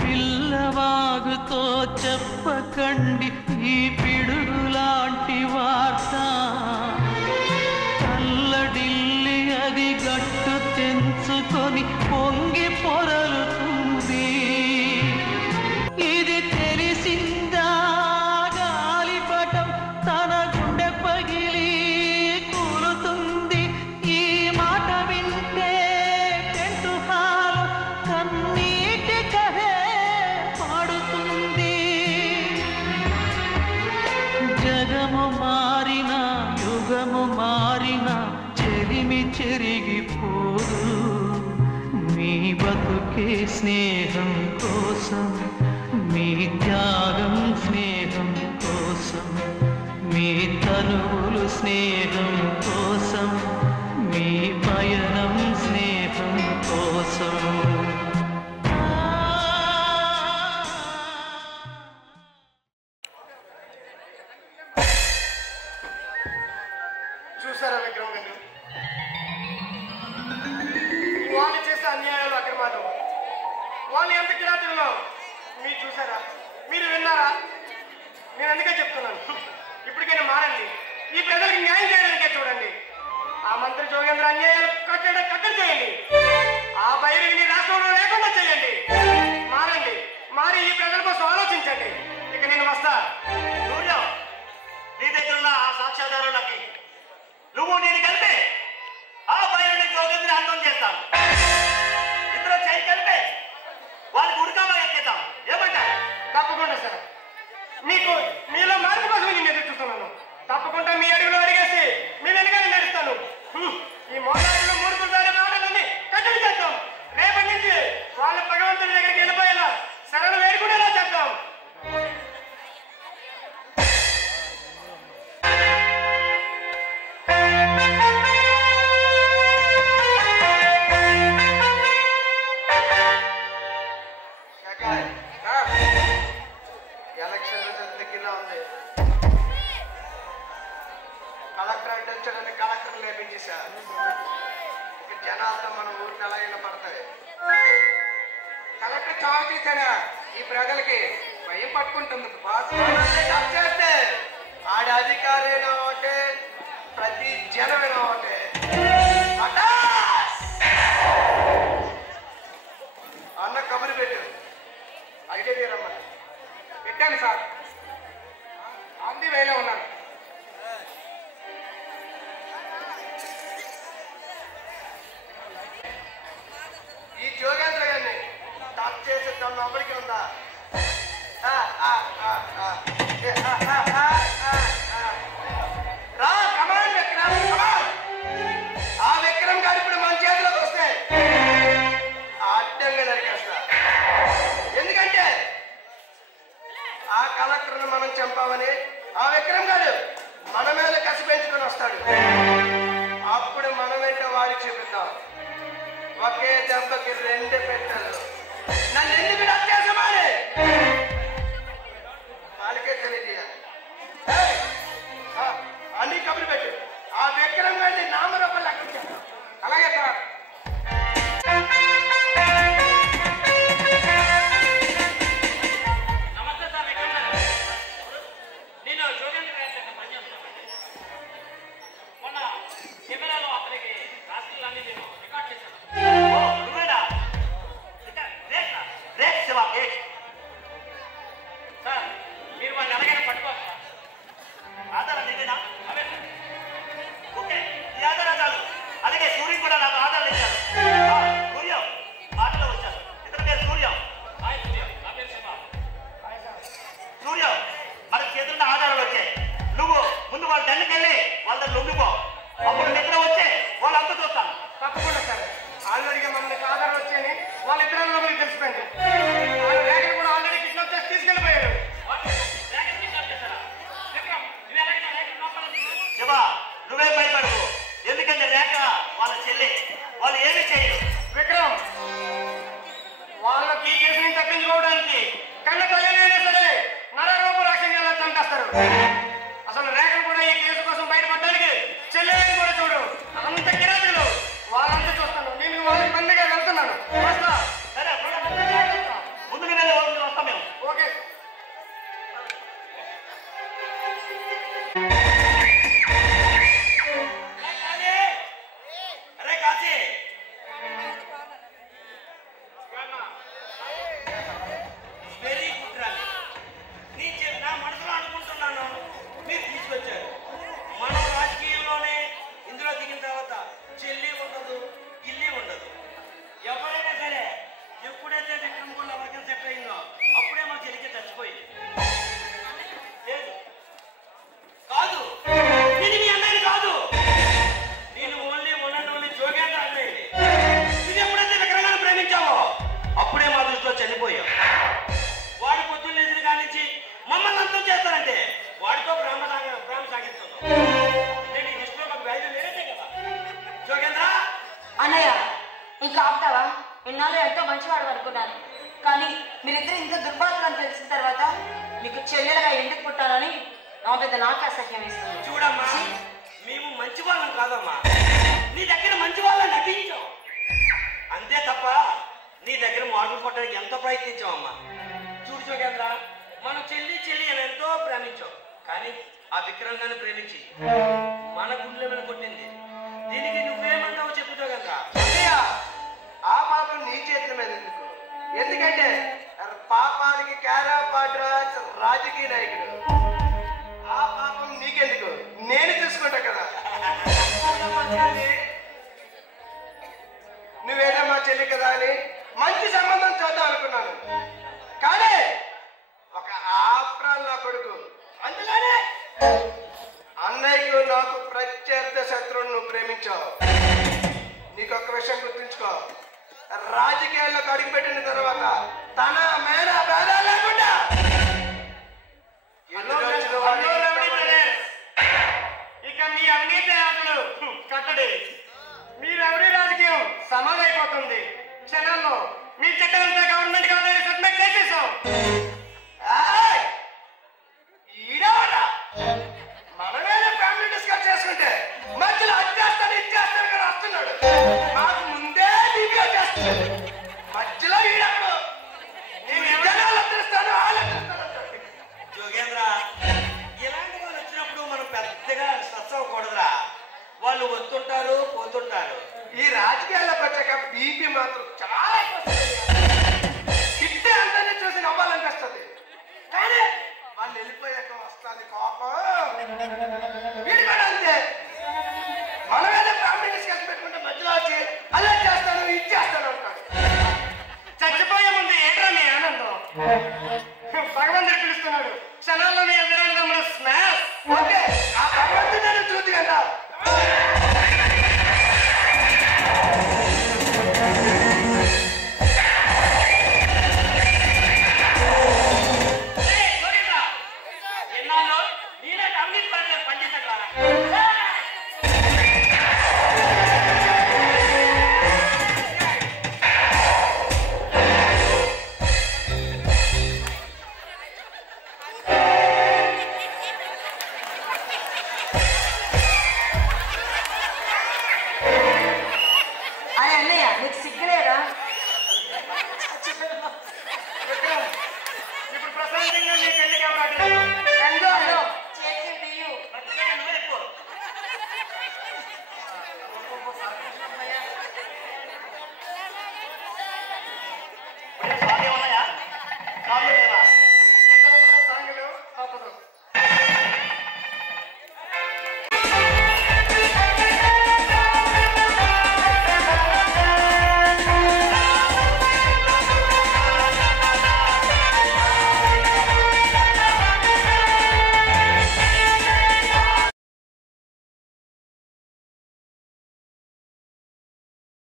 పిల్లవాగుతో చెప్పకండి ఈ పిడుగులాంటి వార్త, చల్లడిల్లి అది గట్టు తెంచుకొని పొంగి పొరలుతుంది. ఇది తెలిసిందా గాలిపటం తన గుండె పగిలి కూలుతుంది. ఈ మాట వింటే టెంటు హాలు కన్నీటి కహే పాడుతుంది. జగము మారిన యుగము మారిన చెలిమి చెరిగిపోదు. మీ బతుకే స్నేహం కోసం, మీ త్యాగం స్నేహం కోసం, మీ తనువులు స్నేహం కోసం, మీ పయనం స్నేహం కోసం. చూసారా విక్రమ్ గారు, వాళ్ళు చేసే అన్యాయాలు అక్రమాలు, వాళ్ళు ఎంత కిరాతకులో మీరు చూసారా, మీరు విన్నారా? నేను అందుకే చెప్తున్నాను, ఇప్పటికైనా మారండి. ఈ ప్రజలకు న్యాయం చేయడానికే చూడండి. ఆ మంత్రి జోగేంద్ర అన్యాయాలు కట్టడి చేయండి. ఆ బైరిని రాష్ట్రంలో లేకుండా చేయండి. మారండి, మారి ఈ ప్రజల కోసం ఆలోచించండి. ఇక నేను వస్తా. నీ దగ్గర ఉన్న ఆ సాక్ష్యాధారాలకి నువ్వు నేను కలిపి ఆ బైరిని జోగేంద్ర అంతం చేస్తాను. ఇద్దరు చేయి కలిపి వాళ్ళకి ఉడకామా ఎక్కేద్దాం. ఏమంటారు? తప్పకుండా సార్, మీకు మీలో మార్పు కోసం నేను ఎదురు చూస్తున్నాను. తప్పకుండా మీ అడుగులో అడిగేసి మీ వెనుకనే నడుస్తాను. ఈ మోసాలు మూడుకుంటారు మాటలన్నీ కట్టడి చేద్దాం. రేపటి నుంచి వాళ్ళ భగవంతుడి దగ్గరికి వెళ్ళిపోయేలా శరణ వేడుకునేలా చేద్దాం. ఎలక్షన్ రిజల్ట్ దగ్గరలో ఉంది. కలెక్టర్ అంటే వచ్చాడని కలెక్టర్ లేపించేశారు. ఇక జనాలతో మన ఊరికి ఎలాగైనా పడతాయి. కలెక్టర్ చావు తీసానా ఈ ప్రజలకి భయం పట్టుకుంటుంది. చేస్తే ఆడ అధికారైనా ఒకటే, ప్రతి జనమైనా ఒకటే. అన్న కబురు పెట్టు, అయితే తీరమ్మని పెట్టాను సార్. అంది వేలో ఉన్నాను. ఈ జోగేంద్ర గారిని టచ్ చేసే తను అప్పటికి ఉందా? రా కమాండ్ విక్రమ్, కమాండ్. ఆ విక్రమ్ గారు ఇప్పుడు మన చేతిలోకి వస్తే అడ్డంగా నరికేస్తా. ఎందుకంటే ఆ కలెక్టర్ను మనం చంపామని ఆ విక్రమ్ గారు మన మీద కసి పెంచుకొని వస్తాడు. అప్పుడు మనం ఏంటో వాడికి చూపిద్దాం. ఒకే దెబ్బకి రెండు పెట్టారు. నన్ను ఎందుకు చేసామని వాళ్ళకే తెలియజేయాలి. అన్ని కబురు పెట్టు. ఆ విక్రమ్ గారిని నామరూపాలు అక్కడ చేస్తాం. అలాగే సార్. నమస్తే సార్ విక్రమ్ గారు. నేను జోగేంద్ర గారి పనిచేస్తున్నాను. మొన్న కెమెరాలో అతనికి రాష్ట్రాలన్నీ నేను రికార్డ్ చేశాను. సార్ మీరు వాళ్ళని ఎలాగైనా పట్టుకోవాలి సార్. ఆధారం నిజమేనా? అవే సార్. ఓకే, ఈ ఆధారం చాలు. అలాగే సూర్యుడు కూడా నాకు ఆధారం ఇచ్చారు. సూర్యం ఆటలో వచ్చారు. ఇతని పేరు సూర్యం. హాయ్ సూర్యం, నా పేరు శివ. సూర్యం, మనకి చేతుల్లో ఆధారాలు వచ్చాయి. నువ్వు ముందు వాళ్ళ దండకి వెళ్ళి వాళ్ళ దగ్గర ఉండిపో. అప్పుడు నిద్ర వచ్చి వాళ్ళంతా చూస్తాను. తప్పకుండా సార్. ఆల్రెడీగా మనకి ఆధారం వచ్చాయని వాళ్ళిద్దరిలో మనకి తెలిసిపోయింది. వాళ్ళ రేఖలు కూడా ఆల్రెడీ కిడ్నాప్ చేసి తీసుకెళ్ళిపోయారు. శివ, నువ్వేం భయపడకు. ఎందుకంటే రేఖ వాళ్ళ చెల్లి, వాళ్ళు ఏమీ చేయరు. విక్రమ్, వాళ్ళకి ఈ కేసు నుంచి తప్పించుకోవడానికి కళ్ళ తల్లినైనా సరే నరరూప రాక్షసులా చంపేస్తారు. అసలు రేఖలు కూడా ఈ కేసు కోసం బయటపడడానికి చెల్లెని కూడా చూడు. అంత కిరాతకులు. వాళ్ళంతా చూస్తాను. నేను వాళ్ళకి బండిగా వెళ్తున్నాను. సరే, ముందు ఎప్పుడైతే విక్రమ్ కూడా ఎవరికైనా సెట్ అయిందో అప్పుడే మా చెల్లికి చచ్చిపోయింది. లేదు కాదు, నేను మీ అన్నయ్యని కాదు, నేను ఓన్లీ జోగేంద్ర అన్నయ్యని. ఇది ఎప్పుడైతే విక్రమాన్ని ప్రేమించావో అప్పుడే మా దృష్టిలో చనిపోయావు. వాడు పొద్దున్న లేచిన కానించి మమ్మల్ని అంతం చేస్తారంటే వాడితో ప్రేమ సాగిస్తున్నావు. నేను ఈ దృష్టిలో మాకు వాల్యూ లేదంటే కదా జోగేంద్ర. అన్నయ్య ఇంకా ఆపుతావా? ఇన్నాళ్ళు ఎంతో మంచివాడు అనుకున్నాను, కానీ మీరిద్దరు ఇంత దుర్బాధలు అని తెలిసిన తర్వాత మీకు చెల్లెలుగా ఎందుకు పుట్టాలని నా పెద్ద నాకు అసహ్యం ఇస్తుంది. చూడమ్మా, మేము మంచి వాళ్ళం కాదమ్మా, నీ దగ్గర మంచి వాళ్ళని నటించాం అంతే తప్ప నీ దగ్గర మార్పులు పట్టడానికి ఎంతో ప్రయత్నించామమ్మా. చూడు జోగేంద్ర, మనం చెల్లి అని ఎంతో ప్రేమించాం, కానీ ఆ విక్రమాన్ని ప్రేమించి మన గుండెల మీద కొట్టింది. దీనికి నువ్వేమంటావు చెప్పు జోగేంద్ర. ఆ పాపం నీ చేతుల మీద ఎందుకు? ఎందుకంటే పాపానికి క్యారా పాడ్రాజ్ రాజకీయ నాయకుడు. ఆ పాపం నీకెందుకు? నేను చూసుకుంటా కదా. నువ్వేదో మా చెల్లి కదా అని మంచి సంబంధం చూద్దాం అనుకున్నాను, కానీ ఒక ఆప్రాల్ నా కొడుకు, అందులోనే అన్నయ్యకు నాకు ప్రత్యర్థ శత్రువును నువ్వు ప్రేమించావు. నీకొక్క విషయం గుర్తుంచుకో, రాజకీయాల్లోకి అడుగుపెట్టిన తర్వాత తన మేన భేదాలు లేకుండా ఇక మీ అవినీతి ఆటలు కట్టడి, మీ రౌడీ రాజకీయం సమానైపోతుంది. క్షణంలో మీ చట్టంతా గవర్నమెంట్ కావాలని సబ్మిట్ చేసేసాం. మనమేనే ఫ్యామిలీ డిస్కస్ చేసుకుంటే మధ్యలో అది చేస్తాను ఇది చేస్తాను కదా వస్తున్నాడు. మాకు ముందే దివ్య చేస్తున్నాడు, మధ్యలో ఈడప్పుడు నేను జనాలు అర్థిస్తాను వాళ్ళు అర్థిస్తాను. జోగేంద్ర, ఇలాంటి వాళ్ళు వచ్చినప్పుడు మనం పెద్దగా స్ట్రెస్ అవ్వకూడదురా. వాళ్ళు వస్తుంటారు పోతుంటారు. ఈ రాజకీయాల్లోకి వచ్చాక బీపీ మాత్రం చాలా ఇట్టే అందరినీ చూసి నవ్వాలనిపిస్తుంది, కానీ వాళ్ళు వెళ్ళిపోయాక వస్తుంది కోపం. వీడు కూడా అంతే, మనమేదో ఫ్యామిలీ డిస్కస్ పెట్టుకుంటే మధ్యలో వచ్చి అలా చేస్తాను ఇది చేస్తాను అంటాడు. చచ్చిపోయే ముందు ఏంట్రా మీ ఆనందం? భగవంతుడు పిలుస్తున్నాడు.